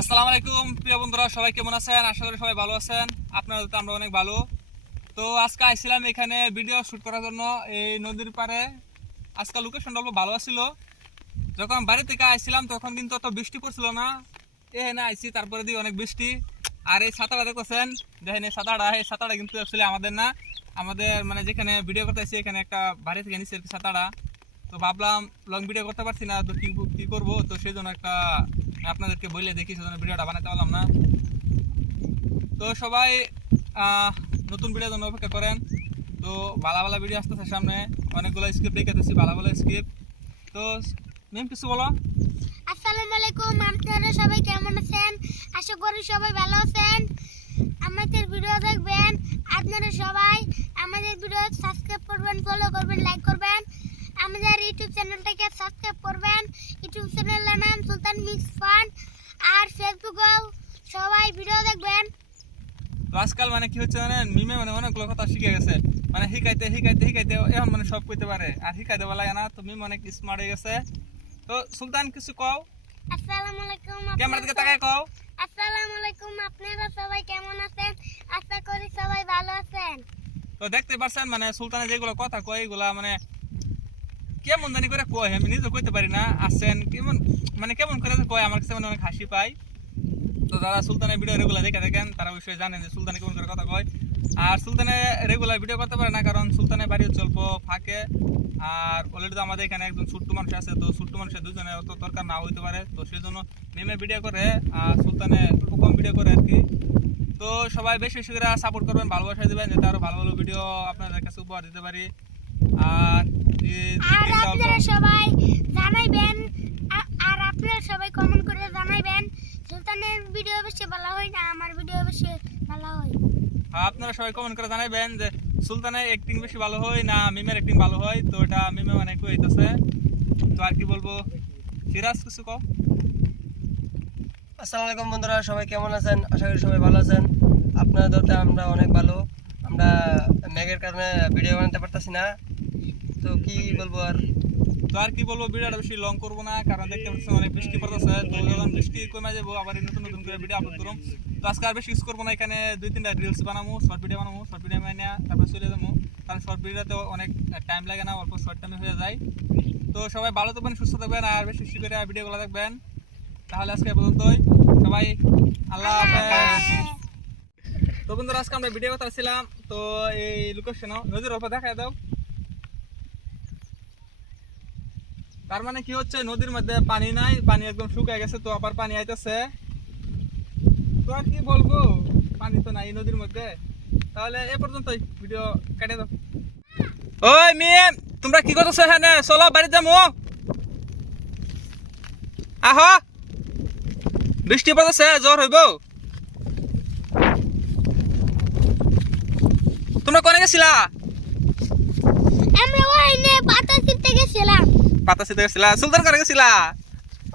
আসসালামু আলাইকুম প্রিয় বন্ধুরা, সবাই কেমন আছেন? আশা করি সবাই ভালো আছেন। আপনারা তো আমরা অনেক ভালো। তো আজকে আইছিলাম এখানে ভিডিও শুট করার জন্য এই নদীর পাড়ে। আজকে লোকেশনটা ভালো ছিল। যখন বাড়ি থেকে আইছিলাম তখন কিন্তু অত বৃষ্টি পড়ছিল না। এখানে আইছি তারপরে দিয়ে অনেক বৃষ্টি। আর এই ছাতাটা দেখতেছেন, দেখেন এই ছাতাটা কিন্তু আসলে আমাদের না, আমাদের মানে যেখানে ভিডিও করতে আসছি এখানে একটা বাড়ি থেকে নিচ্ছে ছাতাটা। তো ভাবলাম লং ভিডিও করতে পারছি না, তো কি করবো, তো সেই জন্য একটা আপনাদেরকে বলে দেখি, সেজন্য ভিডিওটা বানাতে পারলাম না। তো সবাই নতুন ভিডিওর জন্য অপেক্ষা করেন। তো ভালো ভালো ভিডিও আসতেছে সামনে, অনেকগুলো স্ক্রিপ্ট দেখেছি, ভালো ভালো স্ক্রিপ্ট। তো ম্যাম কিছু বলো। আসসালামু আলাইকুম, আপনারা সবাই কেমন আছেন? আশা করি সবাই ভালো আছেন। আমাদের ভিডিও দেখবেন, আপনারা সবাই আমাদের ভিডিও সাবস্ক্রাইব করবেন, ফলো করবেন, লাইক করবেন। আমাদের ইউটিউব চ্যানেলটাকে সাবস্ক্রাইব করবেন। ইউটিউব চ্যানেলের নাম সুলতান মিক্স ফান। আর ফেসবুকেও সবাই ভিডিও দেখবেন। তো আজকাল মানে কি হচ্ছে জানেন, মিমে মানে অনেকগুলো কথা শিখে গেছে, মানে শিখাইতে শিখাইতে শিখাইতে এখন মানে সব কইতে পারে, আর শিখাইতে বলা লাগে না। তো মিম অনেক স্মার্ট হয়ে গেছে। তো সুলতান কিছু কও, আসসালামু আলাইকুম। ক্যামেরার দিকে তাকায় কও। আসসালামু আলাইকুম, আপনারা সবাই কেমন আছেন? আশা করি সবাই ভালো আছেন। তো দেখতে পারছেন মানে সুলতানে যেগুলো কথা কয় এগুলা মানে কেমন জানি করে কয়, আমি নিজে কইতে পারি না। আসছেন কেমন মানে কেমন করে যে কয়, আমার কাছে মানে অনেক হাসি পায়। তো যারা সুলতানের ভিডিও রেগুলার দেখে থাকেন তারা অবশ্যই জানেন যে সুলতানে কেমন করে কথা কয়। আর সুলতানে রেগুলার ভিডিও করতে পারে না, কারণ সুলতানের বাড়ি হচ্ছে অল্প ফাঁকে। আর অলরেডি তো আমাদের এখানে একজন ছোট্ট মানুষ আছে, তো ছোট্ট মানুষের দুজনে অত দরকার না হইতে পারে, তো সেই জন্য মেমে ভিডিও করে আর সুলতানে অল্প কম ভিডিও করে আর কি। তো সবাই বেশি বেশি করে সাপোর্ট করবেন, ভালোবাসা দিবেন, যাতে আরো ভালো ভালো ভিডিও আপনাদের কাছে উপহার দিতে পারি। আর আপনারা সবাই জানাইবেন, আর আপনারা সবাই কমেন্ট করে জানাইবেন সুলতানের ভিডিও বেশি ভালো হয় না আমার ভিডিও বেশি ভালো হয়। আপনারা সবাই কমেন্ট করে জানাবেন যে সুলতানের অ্যাক্টিং বেশি ভালো হয় না মিমের অ্যাক্টিং ভালো হয়। তো এটা মিমে অনেক হইতেছে। তো আর কি বলবো, সিরাজ কিছু কও। আসসালামু আলাইকুম বন্ধুরা, সবাই কেমন আছেন? আশা করি সবাই ভালো আছেন। আপনাদের দলতে আমরা অনেক ভালো। আমরা মেঘের কারণে ভিডিও বানাতে পারতেছি না, তো কি বলবো আর। তো আর কি বলবো, ভিডিওটা বেশি লং করবো না, কারণ দেখতে পাচ্ছেন অনেক বৃষ্টি পড়তেছে। তো যখন বৃষ্টি কমে যাবো আবার নতুন নতুন করে ভিডিও আপলোড করুন। তো আজকে আর বেশি ইউজ করবো না, এখানে 2-3টা রিলস বানাবো, শর্ট ভিডিও বানাবো, শর্ট ভিডিও বানিয়ে তারপরে চলে যাবো, কারণ শর্ট ভিডিওতে অনেক টাইম লাগে না, অল্প শর্ট টাইমে হয়ে যায়। তো সবাই ভালো থাকবেন, সুস্থ থাকবেন, আর বেশি বেশি করে ভিডিওগুলো দেখবেন। তাহলে আজকে পর্যন্তই, সবাই আল্লাহ হাফেজ। তো বন্ধুরা, আজকে আমরা ভিডিও কথা ছিলাম, তো এই লোকেশন নদীর ওপর দেখা দাও। তার মানে কি হচ্ছে, নদীর মধ্যে পানি নাই, পানি একদম শুকিয়ে গেছে, তো আবার পানি আইতেছে। তো আর কি বলবো, পানি তো নাই নদীর মধ্যে। তাহলে এ পর্যন্তই, ভিডিও কেটে দাও। ওই মেয়ে, তোমরা কি করতেছো এখানে? চলো বাড়ি যাবো, আহো, বৃষ্টি পড়তেছে, জ্বর হইব। তোমরা কোনে গেছিলা? আমরা ওইনে পাতা ছিঁড়তে গেছিলাম। পাতা ছিঁড়তে গেছিলা? সুলতান করে গেছিলা?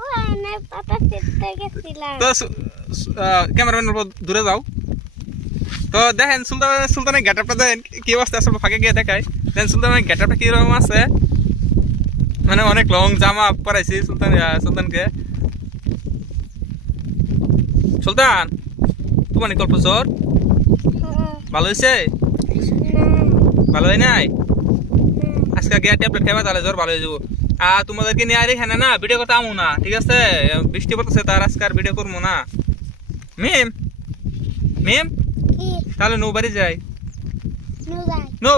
ওইনে পাতা ছিঁড়তে গেছিলাম। তো ক্যামেরাম্যান দূরে যাও। তো দেখেন সুলতানের গেটআপটা দেখেন কি অবস্থা, আসলে ফাঁকে গিয়ে দেখায়। দেখেন সুলতানের গেটআপটা কিরকম আছে, মানে অনেক লং জামা পরাইছি সুলতানকে। সুলতান, তোমার গল্প জ্বর ভালো হয়েছে? ভালো হয় নাই? আজকে গিয়ে ট্যাবলেট খাইবা, তাহলে জ্বর ভালো হয়ে যাবো। আর তোমাদেরকে নিয়ে আর এখানে না ভিডিও করতে আমো না, ঠিক আছে? বৃষ্টি পড়তেছে, তার আজকে আর ভিডিও করবো না। মেম মেম, কি তাহলে নৌ বাড়ি যাই। নো যাই। নো